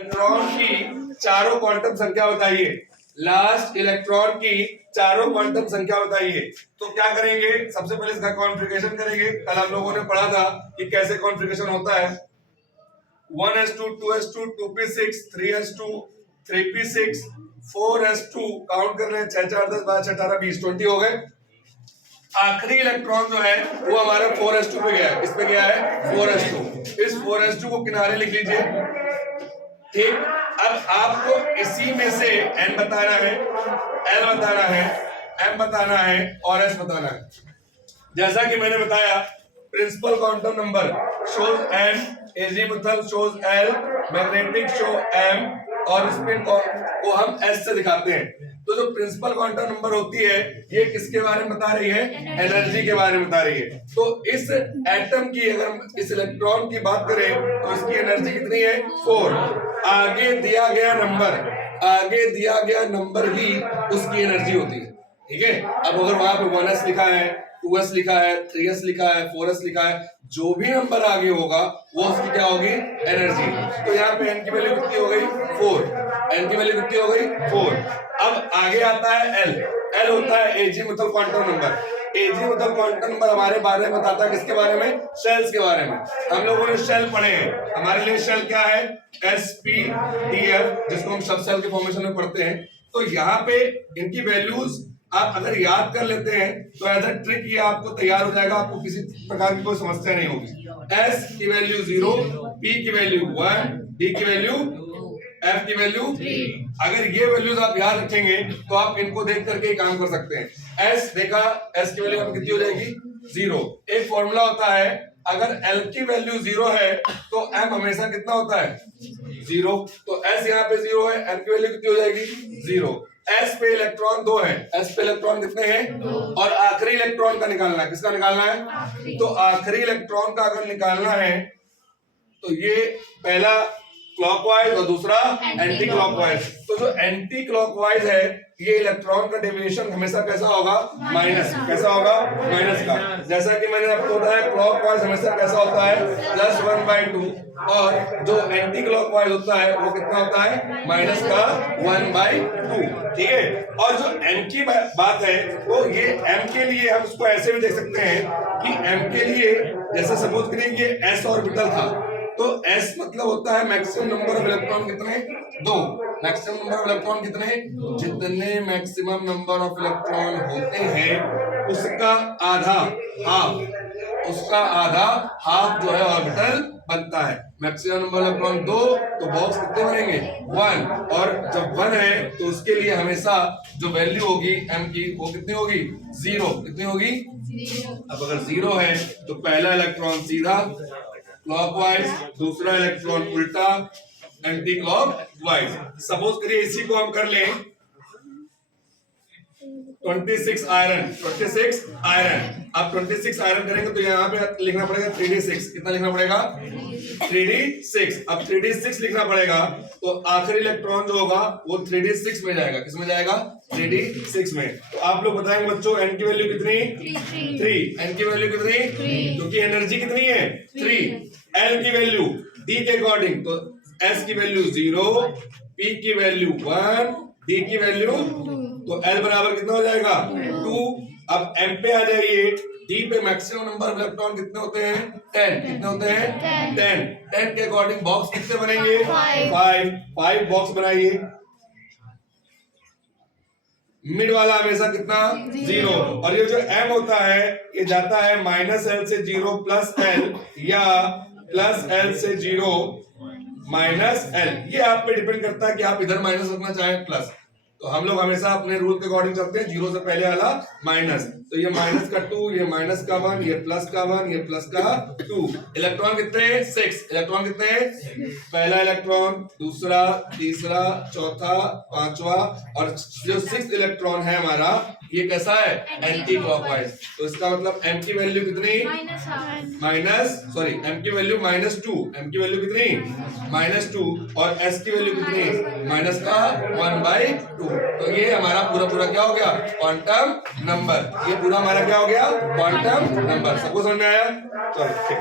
Electron की चारों quantum संख्या बताइए। लास्ट इलेक्ट्रॉन की चारों क्वांटम संख्या बताइए। तो क्या करेंगे, सबसे पहले इसका कॉन्फ़िगरेशन करेंगे। कल हम लोगों ने पढ़ा था कि कैसे कॉन्फ़िगरेशन होता है। 1s2 2s2 2p6 3s2 3p6 4s2, count कर रहे हैं, 6 4 10 12 18 20 20 हो गए। आखिरी इलेक्ट्रॉन जो है वो हमारा 4s2 पे गया है। किस पे गया है? 4s2। इस 4s2 को किनारे लिख लीजिए, ठीक। अब आपको इसी में से n बताना है, l बताना है, m बताना है और s बताना है। जैसा कि मैंने बताया, principal quantum number shows n, azimuthal shows l, magnetic show m और स्पिन को हम s से दिखाते हैं। तो जो प्रिंसिपल क्वांटम नंबर होती है ये किसके बारे में बता रही है? एनर्जी के बारे में बता रही है। तो इस एटम की, अगर इस इलेक्ट्रॉन की बात करें तो इसकी एनर्जी कितनी है? 4। आगे दिया गया नंबर ही उसकी एनर्जी होती है, ठीक है। अब अगर वहां पे 1s लिखा है, 2s लिखा है, 3s लिखा है, 4s लिखा है, जो भी नंबर आगे होगा वो उसकी क्या होगी? एनर्जी। तो यहाँ पे n की वैल्यू कितनी हो गई? 4। n की वैल्यू कितनी हो गई? 4। अब आगे आता है l होता है azimuthal quantum number. Azimuthal quantum number हमारे बारे में बताता है, किसके बारे में? शेल्स के बारे में। हम लोगों ने शेल पढ़े हैं। हमारे लिए शेल क्या है? sp-df, जिसको हम सब सेल के फॉर्मेशन में पढ़ते हैं। तो यहाँ पे इनकी वैल्यूज आप अगर याद कर लेते हैं तो एज अ ट्रिक ये आपको तैयार हो जाएगा, आपको किसी प्रकार की कोई समस्या नहीं होगी। s की वैल्यू 0, p की वैल्यू 1, d की वैल्यू, f की वैल्यू 3। अगर ये वैल्यूज आप याद रखेंगे तो आप इनको देख करके ही काम कर सकते हैं। s देखा, s की वैल्यू कितनी हो जाएगी? 0। एक फॉर्मूला होता है, अगर l की वैल्यू 0 है तो m हमेशा कितना होता है? 0। तो s यहाँ पे 0 है, m की वैल्यू कितनी हो जाएगी? 0। s पे इलेक्ट्रॉन 2 है, s पे इलेक्ट्रॉन कितने हैं? 2। और आखिरी इलेक्ट्रॉन का निकालना है। किसका निकालना है? तो आखिरी इलेक्ट्रॉन का अगर निकालना है तो ये पहला क्लॉकवाइज और दूसरा एंटी क्लॉकवाइज। तो जो एंटी क्लॉकवाइज है ये इलेक्ट्रॉन का डेविएशन हमेशा कैसा होगा? माइनस। कैसा होगा? माइनस का। जैसा कि मैंने आपको बताया, क्लॉकवाइज हमेशा कैसा होता है? +1/2। और जो एंटी क्लॉकवाइज होता है वो कितना होता है? माइनस का 1/2, ठीक है। और जो m की बात है वो ये m के लिए हम उसको ऐसे भी देख सकते हैं कि m के लिए, जैसे सपोज करिए ये s ऑर्बिटल था, तो s मतलब होता है मैक्सिमम नंबर ऑफ इलेक्ट्रॉन कितने? 2। मैक्सिमम नंबर ऑफ इलेक्ट्रॉन कितने? जितने मैक्सिमम नंबर ऑफ इलेक्ट्रॉन होते हैं उसका आधा, हाफ जो है ऑर्बिटल बनता है। मैक्सिमम नंबर इलेक्ट्रॉन 2, तो बॉक्स कितने बनेंगे? 1। और जब 1 है तो उसके लिए हमेशा जो वैल्यू होगी m की वो कितनी होगी? 0। कितनी होगी? 0। अब अगर 0 है तो पहला इलेक्ट्रॉन सीधा क्लॉकवाइज, दूसरा इलेक्ट्रॉन उल्टा एंटी क्लॉकवाइज। सपोज करिए इसी को हम कर लें 26 आयरन। अब 26 आयरन करेंगे तो यहाँ पे लिखना पड़ेगा 3d6। कितना लिखना पड़ेगा? 3d6। अब 3d6 लिखना पड़ेगा तो आखिरी इलेक्ट्रॉन जो होगा वो 3d6 में जाएगा। किस में जाएगा? 3d6 में। तो आप लोग बताएंगे बच्चों n की वैल्यू कितनी? 3। n की वैल्यू कितनी? 3, क्योंकि एनर्जी कितनी है? 3। l की वैल्यू d के अकॉर्डिंग, तो s की वैल्यू 0, p की वैल्यू 1, d की वैल्यू, तो l बराबर कितना हो जाएगा? 2। अब m पे आ जाइए, d पे मैक्सिमम नंबर ऑफ इलेक्ट्रॉन कितने होते हैं? 10। कितने होते हैं? 10 के अकॉर्डिंग बॉक्स कितने बनेंगे? 5 बॉक्स बनाइए। मिड वाला हमेशा कितना? 0। और ये जो m होता है ये जाता है -l से 0 +l या +l से 0 -l। ये आप पे डिपेंड करता है कि आप इधर माइनस रखना चाहें प्लस। तो हम लोग हमेशा अपने रूल के अकॉर्डिंग चलते हैं, 0 से पहले वाला माइनस। तो ये माइनस का 2, ये माइनस का 1, ये प्लस का 1, ये प्लस का 2। इलेक्ट्रॉन कितने हैं? 6। इलेक्ट्रॉन कितने हैं? पहला इलेक्ट्रॉन, दूसरा, तीसरा, चौथा, पांचवा, और जो 6th इलेक्ट्रॉन है हमारा ये कैसा है? Anti clockwise. तो इसका मतलब m की वैल्यू कितनी? m की वैल्यू -2। m की वैल्यू कितनी? -2। और s की वैल्यू कितनी? माइनस का 1/2। तो ये हमारा पूरा क्या हो गया? Quantum number. ये पूरा हमारा क्या हो गया? Quantum number. सबको समझ में आया? चलो ठीक।